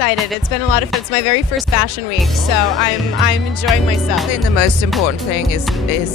excited. It's been a lot of fun. It's my very first fashion week, so I'm enjoying myself. I think the most important thing is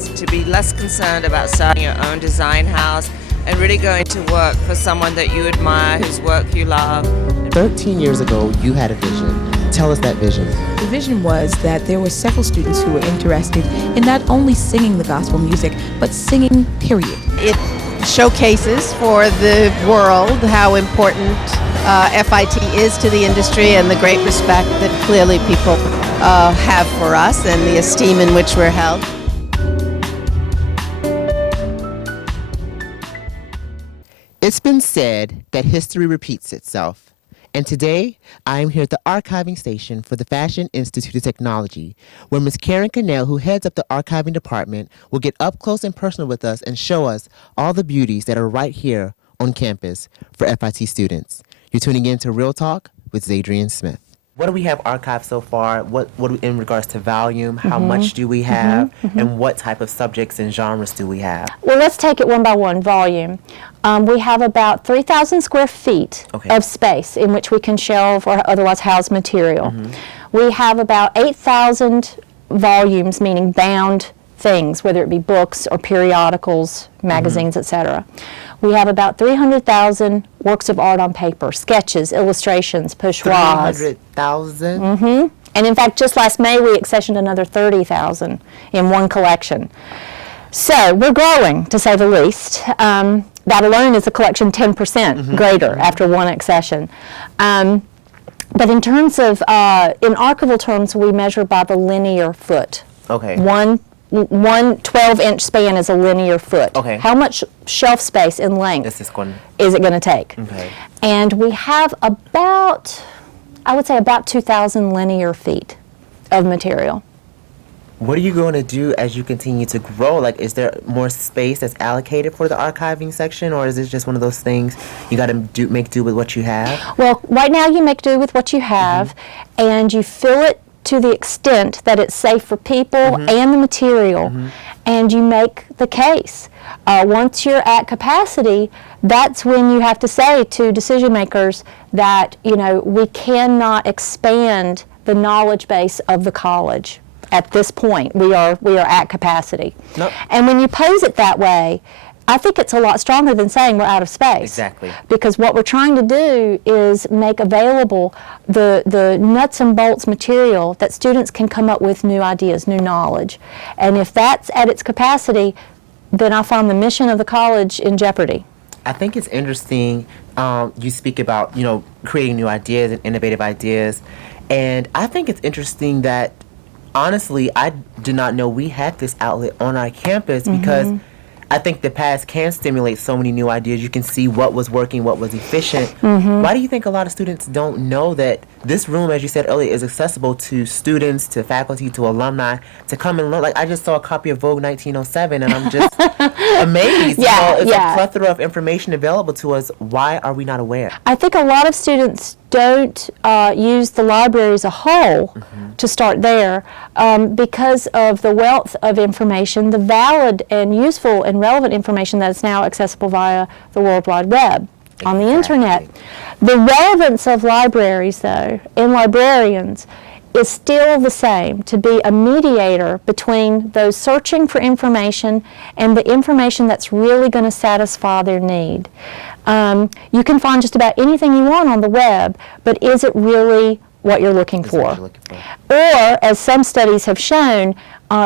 to be less concerned about starting your own design house and really going to work for someone that you admire, whose work you love. 13 years ago, you had a vision. Tell us that vision. The vision was that there were several students who were interested in not only singing the gospel music, but singing, period. It showcases for the world how important FIT is to the industry and the great respect that clearly people have for us and the esteem in which we're held. It's been said that history repeats itself. And today, I am here at the archiving station for the Fashion Institute of Technology, where Ms. Karen Cannell, who heads up the archiving department, will get up close and personal with us and show us all the beauties that are right here on campus for FIT students. You're tuning in to Real Talk with Zadrian Smith. What do we have archived so far? What in regards to volume? How much do we have? And what type of subjects and genres do we have? Well, let's take it one by one. Volume. We have about 3,000 square feet of space in which we can shelve or otherwise house material. We have about 8,000 volumes, meaning bound things, whether it be books or periodicals, magazines, etc. We have about 300,000 works of art on paper, sketches, illustrations, pochoirs. 300,000? And in fact, just last May, we accessioned another 30,000 in one collection. So we're growing, to say the least. That alone is a collection 10% greater after one accession. But in terms of, in archival terms, we measure by the linear foot. Okay. One 12-inch span is a linear foot. Okay. How much shelf space in length is it going to take? Okay. And we have about, I would say about 2,000 linear feet of material. What are you going to do as you continue to grow? Like, is there more space that's allocated for the archiving section, or is it just one of those things you got to make do with what you have? Well, right now you make do with what you have, and you fill it to the extent that it's safe for people and the material, and you make the case. Once you're at capacity, that's when you have to say to decision makers that, you know, we cannot expand the knowledge base of the college. At this point, we are at capacity. And when you pose it that way, I think it's a lot stronger than saying we're out of space. Exactly. Because what we're trying to do is make available the nuts and bolts material that students can come up with new ideas, new knowledge. And if that's at its capacity, then I find the mission of the college in jeopardy. I think it's interesting, you speak about, you know, creating new ideas and innovative ideas. And I think it's interesting that, honestly, I did not know we had this outlet on our campus because I think the past can stimulate so many new ideas. You can see what was working, what was efficient. Why do you think a lot of students don't know that this room, as you said earlier, is accessible to students, to faculty, to alumni, to come and learn? Like, I just saw a copy of Vogue 1907, and I'm just amazed. It's a plethora of information available to us. Why are we not aware? I think a lot of students don't use the library as a whole to start there because of the wealth of information, the valid and useful and relevant information that is now accessible via the World Wide Web on the internet. The relevance of libraries, though, and librarians is still the same, to be a mediator between those searching for information and the information that's really going to satisfy their need. You can find just about anything you want on the web, but is it really what you're looking for? Or, as some studies have shown,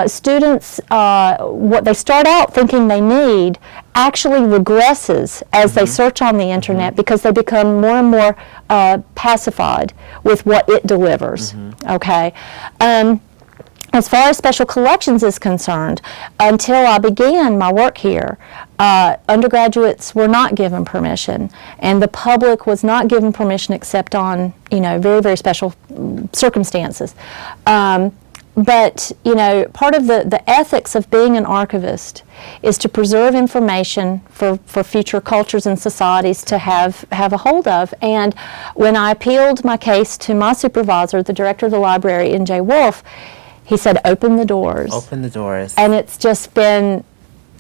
students, what they start out thinking they need actually regresses as they search on the internet because they become more and more pacified with what it delivers. Okay. As far as special collections is concerned, until I began my work here, undergraduates were not given permission, and the public was not given permission except on, you know, very, very special circumstances. But, you know, part of the ethics of being an archivist is to preserve information for future cultures and societies to have a hold of. And when I appealed my case to my supervisor, the director of the library, N.J. Wolf, he said, open the doors. Open the doors. And it's just been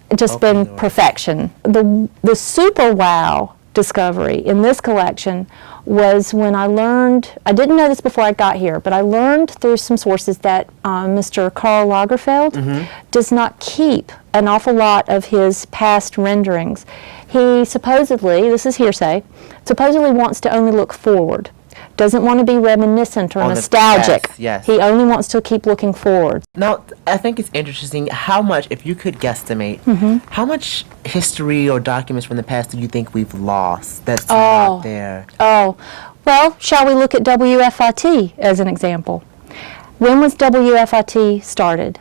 perfection. The super wow discovery in this collection was when I learned, I didn't know this before I got here, but I learned through some sources that Mr. Karl Lagerfeld does not keep an awful lot of his past renderings. He supposedly, this is hearsay, supposedly wants to only look forward. Doesn't want to be reminiscent or nostalgic. Yes. He only wants to keep looking forward. Now, I think it's interesting how much, if you could guesstimate, how much history or documents from the past do you think we've lost that's not there? Oh, well, shall we look at WFIT as an example? When was WFIT started?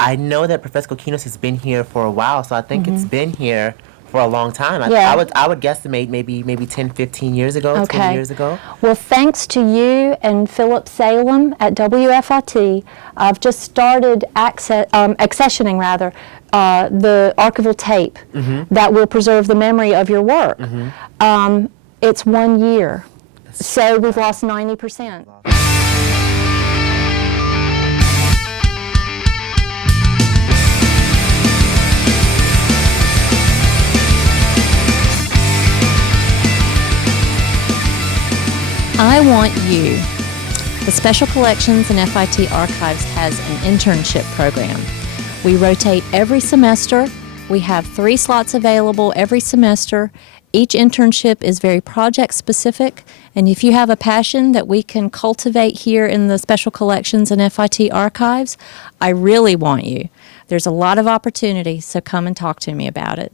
I know that Professor Kokinos has been here for a while, so I think it's been here for a long time. Yeah. I would guesstimate maybe 10, 15 years ago, 20 years ago. Well, thanks to you and Philip Salem at WFIT, I've just started accessioning the archival tape that will preserve the memory of your work. It's 1 year, so we've lost 90%. I Want You. The Special Collections and FIT Archives has an internship program. We rotate every semester. We have 3 slots available every semester. Each internship is very project specific, and if you have a passion that we can cultivate here in the Special Collections and FIT Archives, I really want you. There's a lot of opportunity, so come and talk to me about it.